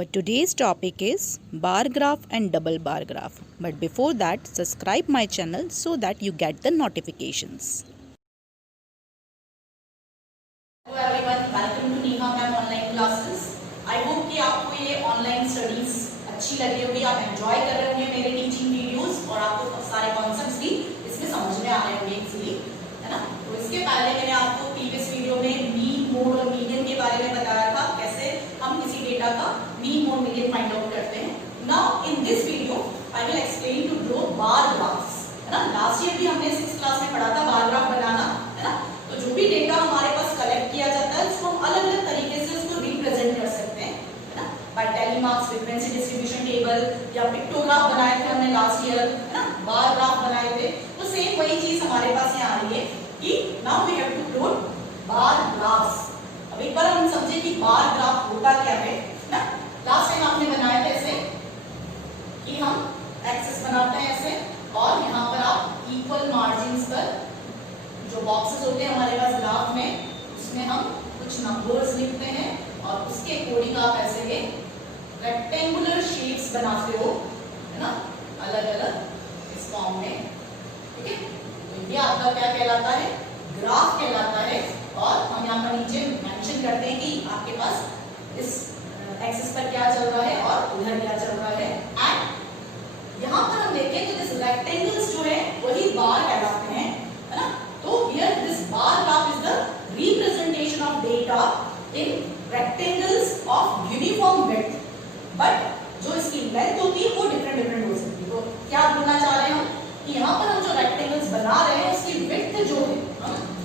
Our today's topic is bar graph and double bar graph. But before that, subscribe my channel so that you get the notifications. Hello everyone, welcome to Neha Ma'am online classes. I hope कि आपको ये online studies अच्छी लगी होगी, आप enjoy कर रहे होंगे मेरे टीचिंग वीडियोस और आपको सारे कॉन्सेप्ट्स भी इसमें समझ में आ रहे होंगे इजीली, है ना। तो इसके पहले मैंने आपको प्रीवियस वीडियो में मीन, मोड और मीडियन के बारे में बताया था, कैसे हम किसी डेटा का mean, mode, median find out करते हैं। Now in this video I will explain to draw bar graphs, है ना। लास्ट ईयर भी हमने 6th क्लास में पढ़ा था बार ग्राफ बनाना, है ना। तो जो भी डेटा हमारे पास कलेक्ट किया जाता है उसको हम अलग अलग तरीके से उसको रिप्रेजेंट कर सकते हैं, है ना। By tally marks, frequency distribution table या पिक्टोग्राफ बनाए थे हमने लास्ट ईयर, है ना, बार ग्राफ बनाए थे। तो सेम वही चीज हमारे पास यहाँ आ रही है कि now we have to plot bar graphs. अब एक बार हम समझे कि बार ग्राफ होता क्या है ना। लास्ट टाइम आपने बनाया था ऐसे कि हम एक्सेस बनाते हैं ऐसे और यहाँ पर आप इक्वल मार्जिन्स पर जो बॉक्सेस होते हैं हमारे पास ग्राफ में, उसमें हम कुछ नंबर्स लिखते हैं और उसके अकॉर्डिंग आप ऐसे के रेक्टेंगुलर शेप्स बनाते हो, है ना, अलग अलग इस फॉर्म में, ठीक है। तो ये आपका क्या कहलाता है, ग्राफ कहलाता है। और हम यहाँ पर नीचे मेंशन करते हैं कि आपके पास इस एक्सिस पर क्या चल रहा है और उधर क्या चल रहा है। एंड यहाँ पर हम देखें तो दिस रेक्टेंगल्स जो है वही बार कहलाते हैं, है ना। तो here this bar graph is the representation of data in rectangles of uniform width, but जो इसकी लेंथ होती है वो डिफरेंट हो सकती है। तो क्या बोलना चाह रहे हैं हम कि यहाँ पर हम जो रेक्टेंगल्स बना रहे हैं उसकी विड्थ जो है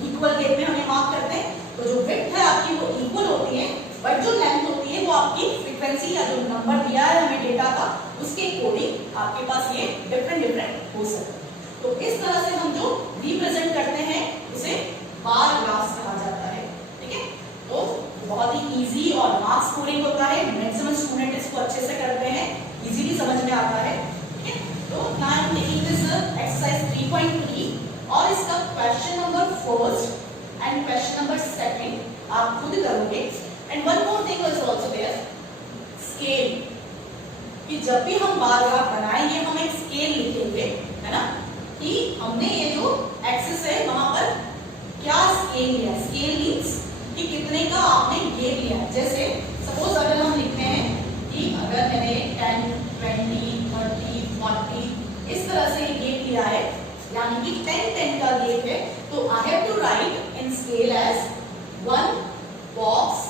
इक्वल गेप में हमें मार्क करते हैं। तो जो विड्थ है आपकी वो इक्वल होती है, बट जो लेंथ होती है वो आपकी फ्रीक्वेंसी या जो नंबर दिया है हमें डेटा का उसके अकॉर्डिंग आपके पास ये डिफरेंट हो सकता है। तो इस तरह से हम जो रिप्रेजेंट करते हैं उसे बार ग्राफ्स कहा जाता है, ठीक है। तो बहुत ही इजी और मार्क्स स्कोरिंग होता है, मैक्सिमम स्टूडेंट इसको अच्छे से करते हैं, इजीली समझ में आता है, ठीक है। तो now I am taking this exercise 3.3 और इसका question number 1 and question number 2 आप खुद करोगे। And one more thing is also there, scale, कि जब भी हम बार ग्राफ बनाएंगे हम एक स्केल लिखेंगे, है ना, कि हमने ये जो एक्सिस है वहां पर क्या स्केल लिया। स्केल मींस कि कितने का आपने गेप लिया। जैसे सपोज अगर हम लिखते हैं कि अगर मैंने 10, 20, 30, 40 इस तरह से गेप लिया है, यानी कि 10 का गेप है, तो I have to write in scale as 1 box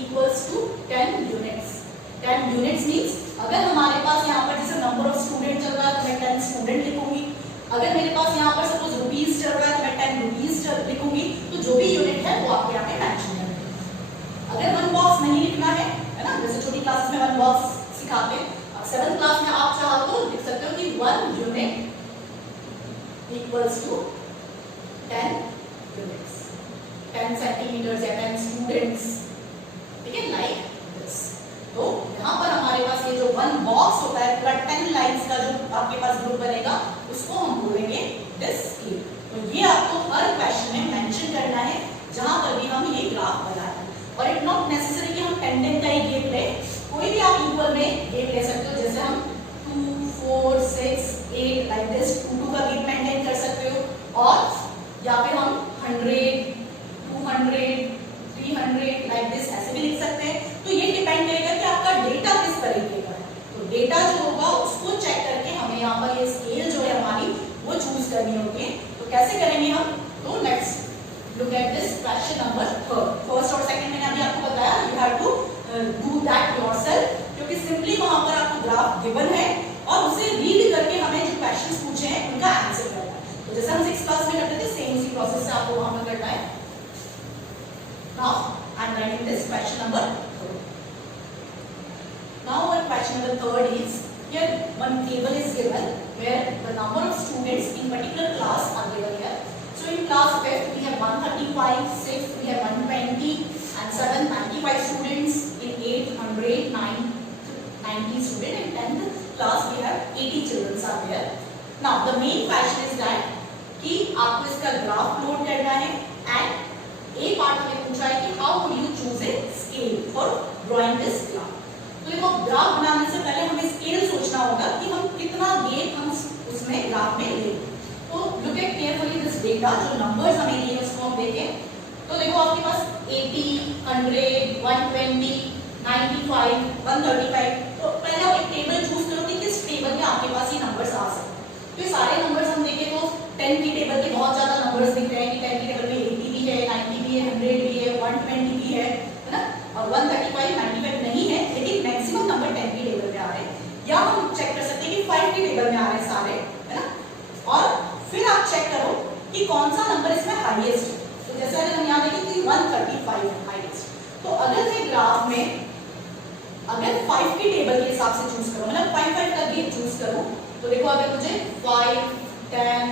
equals to 10 units. 10 units means अगर हमारे पास यहाँ पर जैसे नंबर ऑफ स्टूडेंट चल रहा है तो मैं 10 स्टूडेंट लिखूंगी। अगर मेरे पास यहाँ पर सपोज रुपीस चल रहा है तो मैं 10 रुपीस लिखूंगी। तो जो भी यूनिट है वो आपके यहाँ पे मेंशन करेंगे। अगर 1 बॉक्स नहीं लिखना है ना, जैसे छोटी क्लासेस में 1 बॉक्स सिखाते हैं, अब 7th क्लास में आप चाहो तो लिख सकते हो कि 1 unit equals to 10 units, 10 centimetres या 10 स्टूडेंट्स, ठीक है, लाइक दिस। तो यहाँ पर हमारे पास ये जो 1 बॉक्स होता है पूरा 10 लाइंस का जो आपके पास ग्रुप बनेगा उसको हम बोलेंगे दिस स्केल। तो ये आपको हर क्वेश्चन में मेंशन करना है जहां पर भी हम ये ग्राफ बनाए। और इट नॉट नेसेसरी कि हम 10 का ही गेप ले, कोई भी आप इक्वल में गेप ले सकते हो। जैसे हम 2, 4, 6, 8 लाइक दिस 2 का गेप मेंटेन कर सकते हो। और या फिर हम 100, 200, 300 लाइक दिस ऐसे भी लिख सकते हैं। तो ये डिपेंड करेगा कि आपका डेटा किस तरीके का है। तो डेटा जो होगा उसको चेक करके हमें यहाँ पर ये स्केल जो है हमारी वो चूज करनी होगी। तो कैसे करेंगे हम, तो let's look at this question number 3। First और सेकंड मैंने अभी आपको बताया, you have to do that yourself, क्योंकि सिंपली वहां पर आपको ग्राफ गिवन है और उसे रीड करके हमें जो क्वेश्चंस पूछे हैं उनका आंसर करना है। तो जैसे हम 6th क्लास में करते थे सेम उसी प्रोसेस से आपको वहां पर करना है। Now I am writing this question number 3. Now our question number 3 is, here one table is given where the number of students in particular class are given here. So in class 5th we have 135, 6th we have 120 and 7th 95 students, in 8th 100, 9th 90 students, and 10th class we have 80 children are there. Now the main question is that कि आपको इसका graph plot करना है and A part में पूछा है कि how would you choose a scale for drawing this graph. तो तो देखो ग्राफ बनाने से पहले हमें स्केल सोचना होगा कि हम कितना गेप हम उसमें ग्राफ में लें। तो look at carefully this data, जो नंबर्स हमें दिए उसको हम देखें। तो देखो आपके पास 80, 100, 120, 95, 135। तो पहले आप एक टेबल चूज करो कि किस टेबल में आपके पास ये नंबर्स आ सकते हैं। तो ये सारे नंबर्स हम देखें तो 10 की टेबल पे बहुत ज्यादा नंबर्स दिख रहे हैं कि 10 की टेबल में 80 भी है, 90 भी है, 100 भी है, 120 भी है ना, और 135, 95 नहीं है, लेकिन मैक्सिमम नंबर 10 की टेबल में आ रहे हैं। या हम चेक कर सकते हैं कि 5 की टेबल में आ रहे हैं सारे, है ना। और फिर आप चेक करो कि कौन सा नंबर इसमें हाईएस्ट है। तो जैसे अगर हम यहाँ देखें कि 135 है हाईएस्ट, तो अगर मैं ग्राफ में अगर 5 की टेबल के हिसाब से चूज करूं, मतलब 5 का गेप चूज करूं, तो देखो अगर मुझे 5, 10,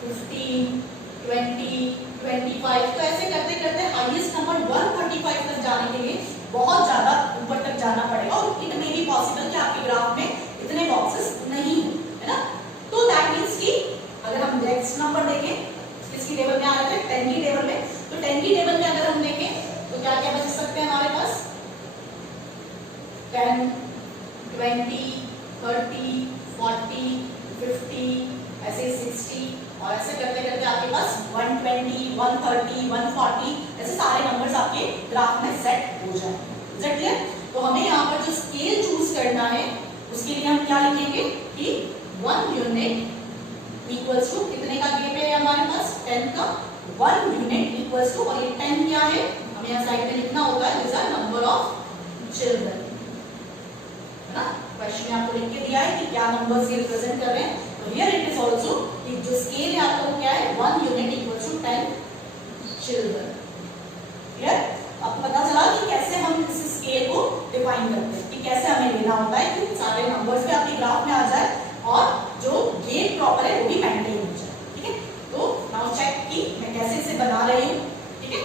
15, 20, 25, तो ऐसे करते करते हाईएस्ट नंबर 135 तक जाने के लिए बहुत ज्यादा ऊपर तक जाना पड़ेगा। और इट मे बी पॉसिबल कि आपके ग्राफ में इतने बॉक्सेस नहीं है ना। तो दैट मीन्स कि अगर हम नेक्स्ट नंबर देखें किसकी टेबल में आ रहे थे, 10 की टेबल में, तो 10 की टेबल में अगर हम देखें तो क्या क्या बच सकते हैं हमारे पास, 10, 20, 30, 40, 50, ऐसे 60, और ऐसे करते करते आपके पास 120, 130, 140 ऐसे सारे नंबर्स आपके ग्राफ में सेट हो जाए। Is it clear? तो हमें यहाँ पर जो स्केल चूज करना है उसके लिए हम क्या लिखेंगे कि 1 यूनिट इक्वल्स टू कितने का गेप है हमारे पास, 10 का। 1 यूनिट इक्वल्स टू, और ये 10 क्या है हमें यहाँ साइड में लिखना होगा, this are number of children, है ना। क्वेश्चन में आपको लिख के दिया है कि क्या नंबर्स ये रिप्रेजेंट कर रहे हैं। तो हियर इट इज आल्सो कि जो स्केल है आपका वो क्या है, 1 unit equals to 10 children. Clear? अब पता चला कि कैसे हम इस स्केल को डिफाइन करते हैं, कि कैसे हमें लेना होता है कि सारे नंबर्स भी आपके ग्राफ में आ जाए और जो गेप प्रॉपर है वो भी मेंटेन हो जाए। ठीक है, तो नाउ चेक कि मैं कैसे इसे बना रही हूँ। ठीक है,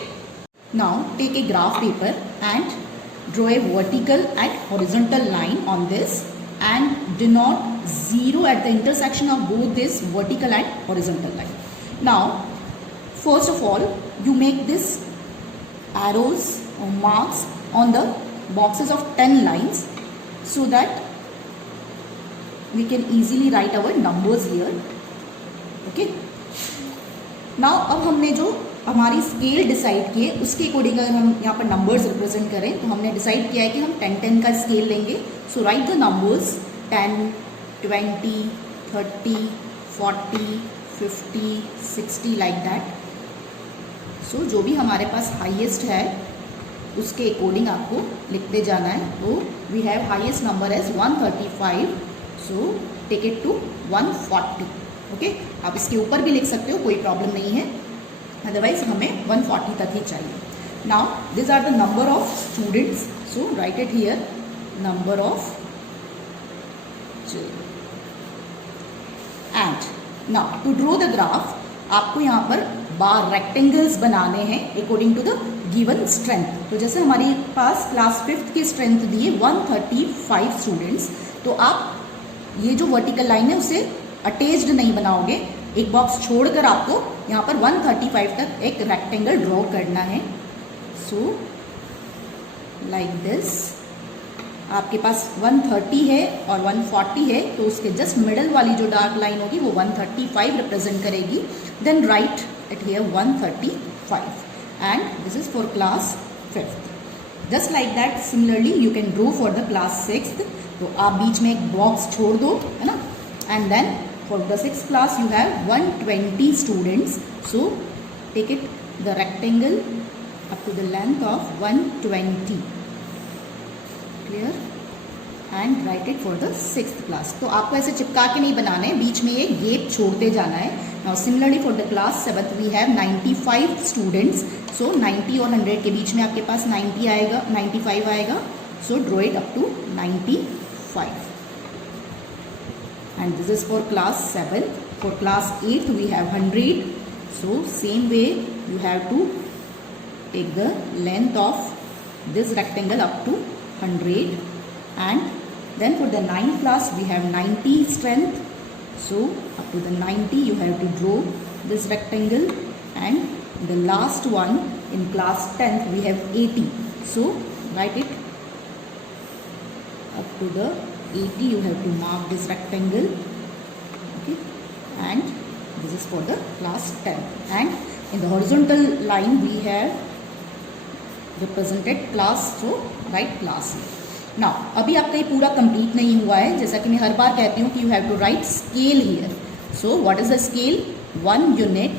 Now take a graph paper and draw a vertical and horizontal line on this and denote 0 at the intersection of both this vertical and horizontal line. Now first of all you make this arrows or marks on the boxes of 10 lines so that we can easily write our numbers here. Okay. Now अब हमने जो हमारी scale decide किए उसके according अगर हम यहाँ पर नंबर्स रिप्रेजेंट करें तो हमने डिसाइड किया है कि हम 10-10 का स्केल लेंगे। So write the numbers 10, 20, 30, 40, 50, 60 like that. So जो भी हमारे पास हाईएस्ट है उसके अकॉर्डिंग आपको लिखते जाना है। तो we have highest number as 135, so take it to 140। Okay, आप इसके ऊपर भी लिख सकते हो, कोई प्रॉब्लम नहीं है, अदरवाइज हमें 140 तक ही चाहिए। Now this are the number of students, so write it here, number of children. And now to draw the graph आपको यहाँ पर बार रेक्टेंगल्स बनाने हैं according to the given strength. तो जैसे हमारे पास क्लास 5th की स्ट्रेंथ दी है 135 स्टूडेंट्स, तो आप ये जो वर्टिकल लाइन है उसे अटैच्ड नहीं बनाओगे, एक बॉक्स छोड़कर आपको यहाँ पर 135 तक एक रेक्टेंगल ड्रॉ करना है। सो लाइक दिस, आपके पास 130 है और 140 है, तो उसके जस्ट मिडल वाली जो डार्क लाइन होगी वो 135 रिप्रेजेंट करेगी। Then write it here 135 and this is for class 5th। Just like that similarly you can draw for the class 6th। तो आप बीच में एक बॉक्स छोड़ दो, है ना, and then for the 6th class you have 120 students, so take it the rectangle up to the length of 120, clear, and write it for the 6th class। तो आपको ऐसे चिपका के नहीं बनाना है, बीच में ये गैप छोड़ते जाना है। now similarly for the class 7th we have 95 students, so 90 और 100 के बीच में आपके पास 90 आएगा, 95 आएगा, so draw it up to 95। and this is for class 7. For class 8 we have 100, so same way you have to take the length of this rectangle up to 100, and then for the 9th class we have 90 strength, so up to the 90 you have to draw this rectangle, and the last one in class 10th we have 80, so write it to the 80 you have to mark this rectangle, okay, and this is for the class 10. And in the horizontal line we have represented class, so write class. Now अभी आपका ये पूरा complete नहीं हुआ है, जैसा कि मैं हर बार कहती हूँ कि you have to write scale here. So what is the scale? 1 unit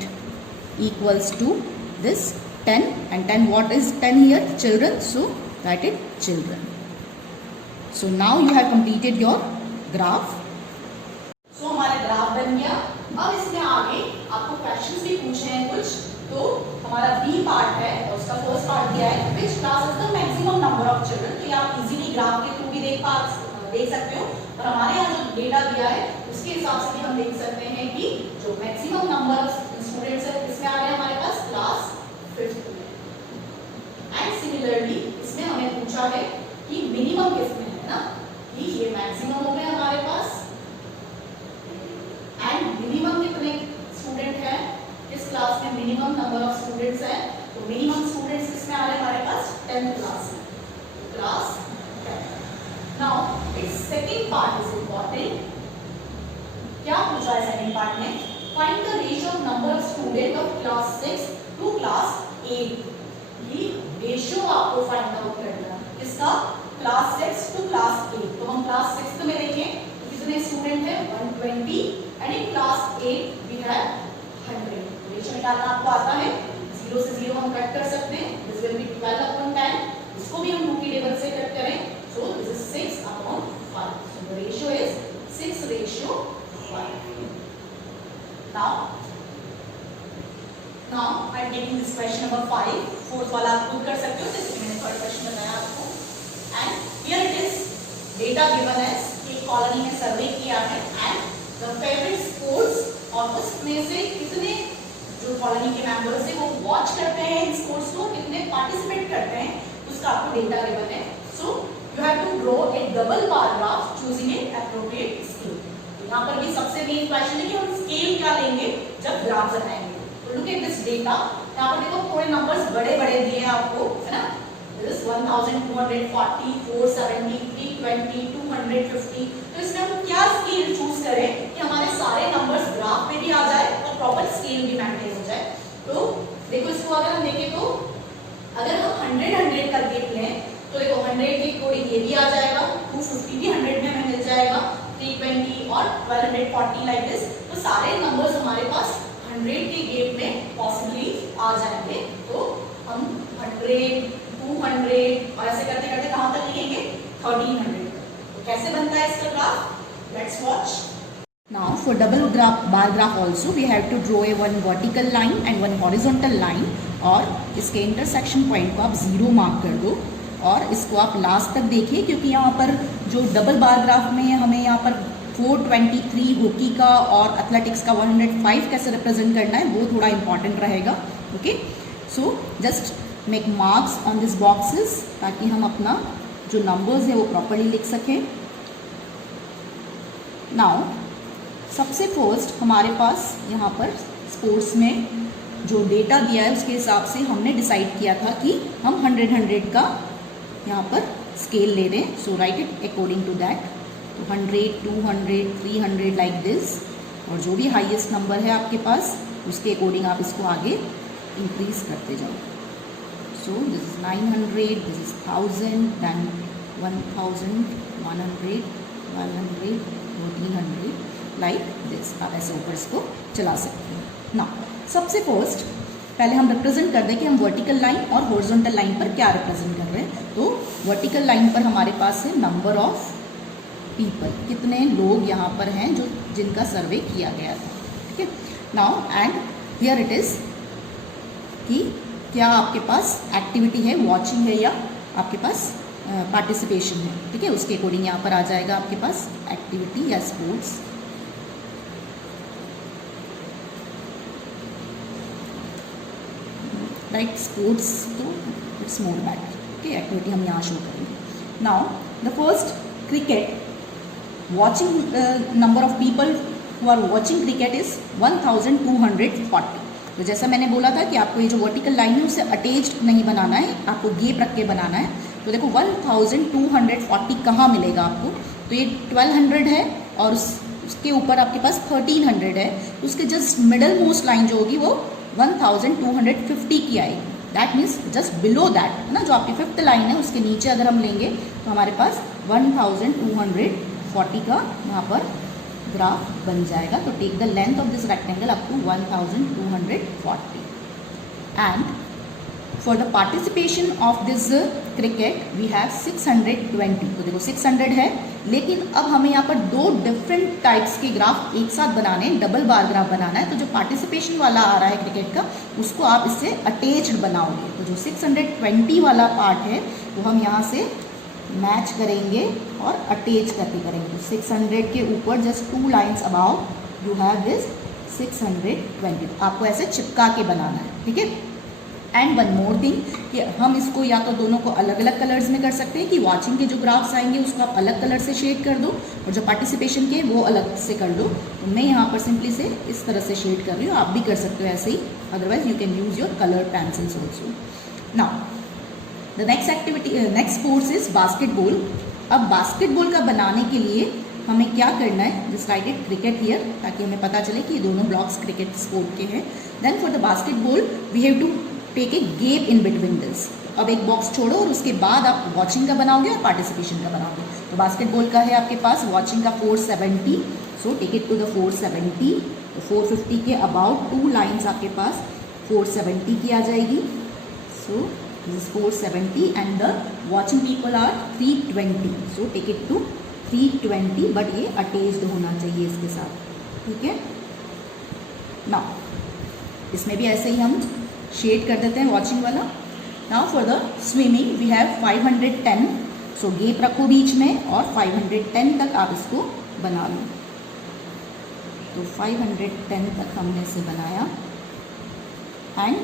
equals to this 10, and 10, what is 10 here? Children, so write it children. So now you have completed your graph. So हमारा graph बन गया. अब इसमें आगे आपको questions भी पूछे हैं कुछ. तो हमारा बी पार्ट है, उसका फर्स्ट पार्ट दिया है, which class is the maximum number of children. तो ये आप इजीली ग्राफ के थ्रू भी देख सकते हो. और हमारे यहाँ जो डेटा दिया है उसके हिसाब से भी हम देख सकते हैं कि जो मैक्सिमम नंबर ऑफ स्टूडेंट्स है इसमें आ रहे हैं हमारे पास क्लास 5th में. एंड सिमिलरली इसमें हमें पूछा है कि मिनिमम किसमें है ना, कि ये मैक्सिमम हो गए हमारे पास. एंड मिनिमम कितने स्टूडेंट हैं इस क्लास में, मिनिमम नंबर ऑफ स्टूडेंट्स हैं. तो मिनिमम स्टूडेंट्स किसमें आ रहे हैं हमारे पास? 10th क्लास में, class 10. Now it's second part is important. क्या पूछा है सेकंड पार्ट में? Find the ratio of number of student of class 6 to class 8. ये रेशियो आपको फाइंड आउट करना है किसका? Class 6 to class 8. तो हम क्लास 6 में देखें तो कितने स्टूडेंट हैं? 120. And in class 8 we have 100. Ratio निकालना आपको आता है. 0 से 0 हम कट कर सकते हैं. This will B 12 upon 10. इसको भी हम 2 की टेबल से कट करें. सो this is 6 upon 5. So the ratio is 6:5. Now I'm taking this question number 5. Fourth वाला आप खुद कर सकते हो जैसे कि मैंने थर्ड क्वेश्चन बताया आपको. And here it is data given है. एक कॉलोनी में सर्वे किया है एंड द फेवरेट स्पोर्ट्स और उसमें से कितने जो कॉलोनी के मेंबर्स है वो वॉच करते हैं इन स्पोर्ट्स को, कितने पार्टिसिपेट करते हैं, उसका आपको डेटा गिवन है. So you have to draw a double bar graph choosing a appropriate scale. यहाँ पर भी सबसे मेन क्वेश्चन है कि हम स्केल क्या लेंगे जब ग्राफ बनाएंगे. तो लुक एट दिस डेटा. यहाँ पर देखो थोड़े नंबर्स बड़े बड़े दिए हैं आपको, है ना. This is 1240, 470, 320, 250. तो इसमें हम क्या स्केल चूज करें कि हमारे सारे नंबर्स ग्राफ में भी आ जाए और प्रॉपर स्केल भी मेंटेन हो जाए. तो देखो इसको अगर हम देखें तो अगर हम 100 का गेप लें तो देखो 100 के अकॉर्डिंग ये भी आ जाएगा, 250 भी 100 में हमें मिल जाएगा, 320 और 1240 लाइक दिस. तो सारे नंबर्स हमारे पास 100 के गेप में पॉसिबली आ जाएंगे. तो हम 100, 200 और ऐसे करते करते कहां तक लिखेंगे? 1300. तो कैसे बनता है इसका graph? Let's watch. Now for double bar graph also we have to draw a one vertical line and one horizontal line. और इसके इंटरसेक्शन पॉइंट को आप 0 मार्क कर दो और इसको आप लास्ट तक देखिए, क्योंकि यहाँ पर जो डबल बार ग्राफ में हमें यहाँ पर 423 हॉकी का और एथलेटिक्स का 105 कैसे रिप्रेजेंट करना है वो थोड़ा इंपॉर्टेंट रहेगा. Okay, so just make marks on this boxes ताकि हम अपना जो नंबर्स है वो प्रॉपरली लिख सकें. नाउ सबसे फर्स्ट हमारे पास यहाँ पर स्पोर्ट्स में जो डेटा दिया है उसके हिसाब से हमने डिसाइड किया था कि हम 100 का यहाँ पर स्केल ले रहे हैं. So write it according to that. 100, 200, 300 like this. और जो भी हाईएस्ट नंबर है आपके पास उसके अकॉर्डिंग आप इसको आगे इंक्रीज करते जाओ. So this is 900, this is 1000, then 1000, 100, 1200, 1400 like this. आप ऐसे ऊपर इसको चला सकते हैं. ना सबसे फर्स्ट पहले हम रिप्रेजेंट कर दें कि हम वर्टिकल लाइन और हॉरिजॉन्टल लाइन पर क्या रिप्रेजेंट कर रहे हैं. तो वर्टिकल लाइन पर हमारे पास है नंबर ऑफ पीपल, कितने लोग यहाँ पर हैं जो जिनका सर्वे किया गया था. ठीक है. Now and here it is कि क्या आपके पास एक्टिविटी है, वॉचिंग है या आपके पास पार्टिसिपेशन है. ठीक है, उसके अकॉर्डिंग यहाँ पर आ जाएगा आपके पास एक्टिविटी या स्पोर्ट्स. राइट, स्पोर्ट्स तो it's more better. Okay, activity हम यहाँ शो करेंगे. Now the first cricket watching number of people who are watching cricket is 1240. तो जैसा मैंने बोला था कि आपको ये जो वर्टिकल लाइन है उसे अटैच्ड नहीं बनाना है, आपको गेप रख के बनाना है. तो देखो 1240 कहाँ मिलेगा आपको, तो ये 1200 है और उसके ऊपर आपके पास 1300 है, तो उसके जस्ट मिडल मोस्ट लाइन जो होगी वो 1250 की आएगी। That means just below that, है ना, जो आपकी फिफ्थ लाइन है उसके नीचे अगर हम लेंगे तो हमारे पास 1240 का यहाँ पर ग्राफ बन जाएगा। तो take the length of this rectangle up to 1240 and for the participation of this cricket we have 620। तो देखो 600 है, लेकिन अब हमें यहाँ पर दो डिफरेंट टाइप्स के ग्राफ एक साथ बनाने हैं, डबल बार ग्राफ बनाना है। तो जो पार्टिसिपेशन वाला आ रहा है क्रिकेट का उसको आप इससे अटैच्ड बनाओगे। तो जो 620 वाला पार्ट है वो हम यहाँ से मैच करेंगे और अटैच करके करेंगे। तो 600 के ऊपर just 2 lines above you have this 620। आपको ऐसे चिपका के बनाना है, ठीक है। एंड वन मोर थिंग कि हम इसको या तो दोनों को अलग अलग कलर्स में कर सकते हैं कि वॉचिंग के जो ग्राफ्स आएंगे उसको आप अलग कलर से शेड कर दो और जो पार्टिसिपेशन के वो अलग से कर दो। तो मैं यहाँ पर सिंपली से इस तरह से शेड कर रही हूँ, आप भी कर सकते हो ऐसे ही, otherwise you can use your colour pencils also. Now the next activity, next sports is basketball. अब बास्केटबॉल का बनाने के लिए हमें क्या करना है, just write it cricket here, ताकि हमें पता चले कि दोनों ब्लॉक्स क्रिकेट स्पोर्ट के हैं। Then for the basketball we have to take a gap in between this. अब एक बॉक्स छोड़ो और उसके बाद आप वॉचिंग का बनाओगे और पार्टिसिपेशन का बनाओगे। तो बास्केटबॉल का है आपके पास वॉचिंग का 470, so take it to the 470। तो 450 के अबाउट 2 लाइन्स आपके पास 470 की आ जाएगी। So this is 470 and the watching people are 320, so take it to 320, but ये अटैच्ड होना चाहिए इसके साथ, ठीक है। नाउ इसमें भी ऐसे ही हम शेड कर देते हैं वॉचिंग वाला। Now for the swimming we have 510, so gap रखो बीच में और 510 तक आप इसको बना लो। तो 510 तक हमने इसे बनाया एंड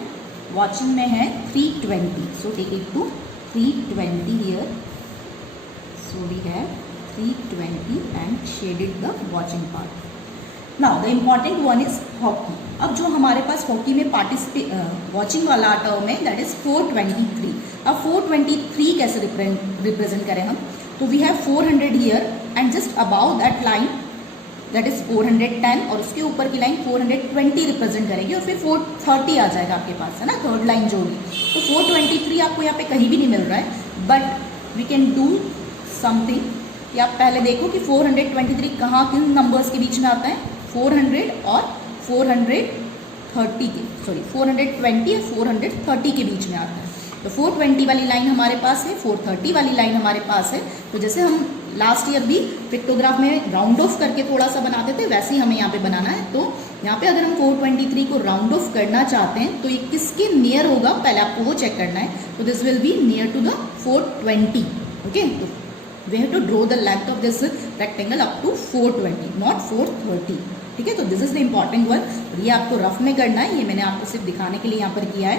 वॉचिंग में है 320, so take it to 320 here. So we have 320 and shaded the watching part. Now the important one is hockey. अब जो हमारे पास हॉकी में वॉचिंग वाला टर्म है दैट इज 423। अब 423 कैसे रिप्रेजेंट करें हम, तो we have 400 here and just above that line that is 410 और उसके ऊपर की लाइन 420 रिप्रेजेंट करेगी और फिर 430 आ जाएगा आपके पास, है ना, थर्ड लाइन जो होगी। तो 423 आपको यहाँ पे कहीं भी नहीं मिल रहा है, but we can do something कि आप पहले देखो कि 423 कहाँ किन नंबर्स के बीच में आता है, 400 और 430 के, सॉरी 420 और 430 के बीच में आता है। तो 420 वाली लाइन हमारे पास है, 430 वाली लाइन हमारे पास है। तो जैसे हम लास्ट ईयर भी पिक्टोग्राफ में राउंड ऑफ करके थोड़ा सा बनाते थे, वैसे ही हमें यहाँ पे बनाना है। तो यहाँ पे अगर हम 423 को राउंड ऑफ करना चाहते हैं तो ये किसके नियर होगा पहले आपको वो चेक करना है। तो this will be near to the 420, okay. तो we have to draw the length of this rectangle up to 420, not 430, ठीक है। तो this is the important one. ये आपको रफ में करना है, ये मैंने आपको सिर्फ दिखाने के लिए यहाँ पर किया है।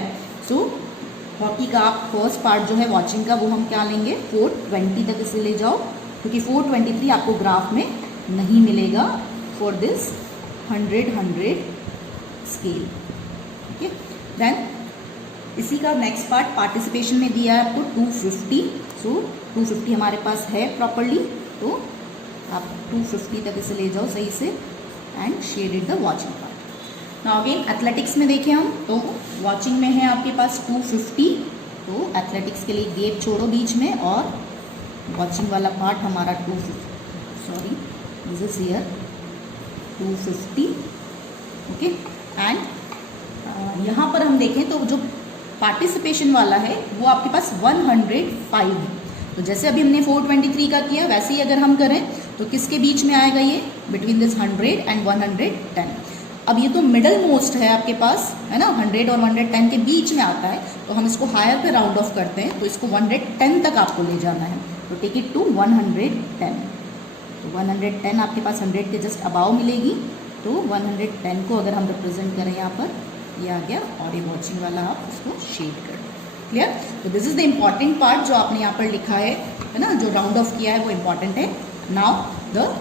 सो हॉकी का आप फर्स्ट पार्ट जो है वॉचिंग का वो हम क्या लेंगे, 420 तक इसे ले जाओ, क्योंकि 423 आपको ग्राफ में नहीं मिलेगा for this 100 scale, okay. Then इसी का नेक्स्ट पार्ट पार्टिसिपेशन में दिया है आपको 250, सो 250 हमारे पास है प्रॉपरली, तो आप 250 तक इसे ले जाओ सही से and shaded the watching part. Now again athletics में देखें हम तो वॉचिंग में है आपके पास 250, तो एथलेटिक्स के लिए गैप छोड़ो बीच में और वॉचिंग वाला पार्ट हमारा 250, sorry this is here 250, okay. And यहाँ पर हम देखें तो जो पार्टिसिपेशन वाला है वो आपके पास 105 है। तो जैसे अभी हमने 423 का किया वैसे ही अगर हम करें तो किसके बीच में आएगा ये, बिटवीन दिस 100 एंड 110। अब ये तो मिडल मोस्ट है आपके पास, है ना, 100 और 110 के बीच में आता है, तो हम इसको हायर पे राउंड ऑफ करते हैं, तो इसको 110 तक आपको ले जाना है। तो टेक इट टू 110। तो 110 आपके पास 100 के जस्ट अबाव मिलेगी, तो 110 को अगर हम रिप्रेजेंट करें यहाँ पर, ये आ गया और ये वॉचिंग वाला आप उसको शेड कर दो, क्लियर। तो this is the important part जो आपने यहाँ पर लिखा है ना, जो राउंड ऑफ किया है वो इम्पॉर्टेंट है। नाउ द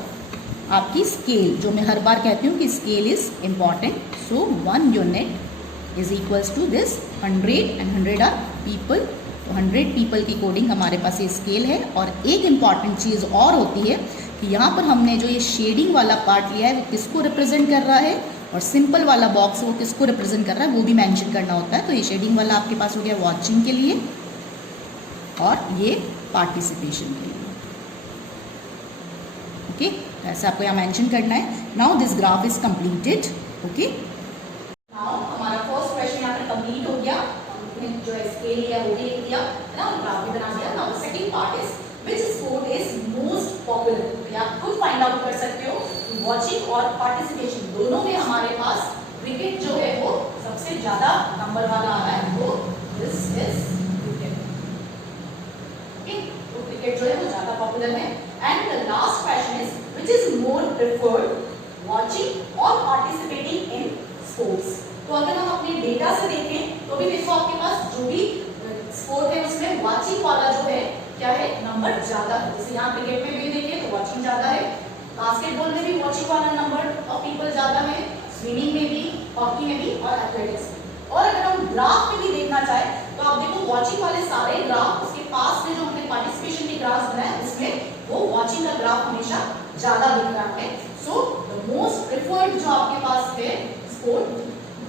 आपकी स्केल, जो मैं हर बार कहती हूँ कि scale is important, so 1 unit is equals to this 100 and 100 are people तो 100 पीपल की कोडिंग हमारे पास ये स्केल है। और एक इम्पॉर्टेंट चीज़ और होती है कि यहाँ पर हमने जो ये शेडिंग वाला पार्ट लिया है वो किसको रिप्रेजेंट कर रहा है, और सिंपल वाला बॉक्स वो किसको रिप्रेजेंट कर रहा है वो भी मेंशन करना होता है। तो ये शेडिंग वाला आपके पास हो गया वॉचिंग के लिए और ये पार्टिसिपेशन के लिए। ओके, ऐसा आपको यहाँ मेंशन करना है। Now this graph is completed. Okay, now हमारा फर्स्ट क्वेश्चन यहाँ पर कंप्लीट हो गया। हमने जो स्केल लिया वो भी लिख दिया है ना, ग्राफ भी बना दिया। Now second part is which sport is most popular. तो आप खुद फाइंड आउट कर सकते हो कि वॉचिंग और पार्टिसिपेशन दोनों में हमारे पास क्रिकेट जो है वो सबसे ज्यादा नंबर वाला आ रहा है। तो दिस इज क्रिकेट। ओके, तो क्रिकेट जो है वो ज्यादा पॉपुलर है। And the last question is which is more preferred, watching और पार्टिसिपेटिंग इन स्पोर्ट्स। तो अगर हम अपने डेटा से देखें तो भी देखो आपके पास जो भी स्पोर्ट है उसमें वॉचिंग वाला जो है क्या है, नंबर ज्यादा है। जैसे यहाँ क्रिकेट में भी देखें तो वॉचिंग ज्यादा है, बास्केटबॉल में भी वॉचिंग वाला नंबर ऑफ पीपल ज्यादा है, स्विमिंग में भी, हॉकी में भी और एथलेटिक्स में। और अगर हम ग्राफ में भी देखना चाहें तो आप देखो वॉचिंग वाले सारे ग्राफ, उसके पास में जो हमने पार्टिसिपेशन के ग्राफ बनाए उसमें वो वॉचिंग का ग्राफ हमेशा ज्यादा दिख रहा है। सो द मोस्ट प्रेफर्ड जो आपके पास है स्पोर्ट,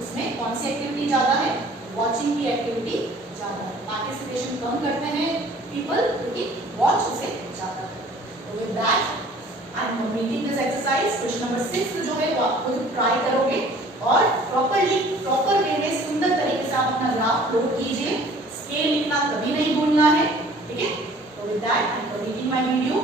उसमें कौन सी एक्टिविटी ज्यादा है, वॉचिंग की एक्टिविटी ज्यादा है। पार्टिसिपेशन कम करते हैं पीपल क्योंकि वॉच उसे ज्यादा है। तो with that I am completing this exercise. Question number 6 जो है वो आप खुद ट्राई करोगे और प्रॉपर वे में सुंदर तरीके से आप अपना ग्राफ प्लॉट कीजिए। स्केल लिखना कभी नहीं भूलना है, ठीक है। तो with that I am completing my video.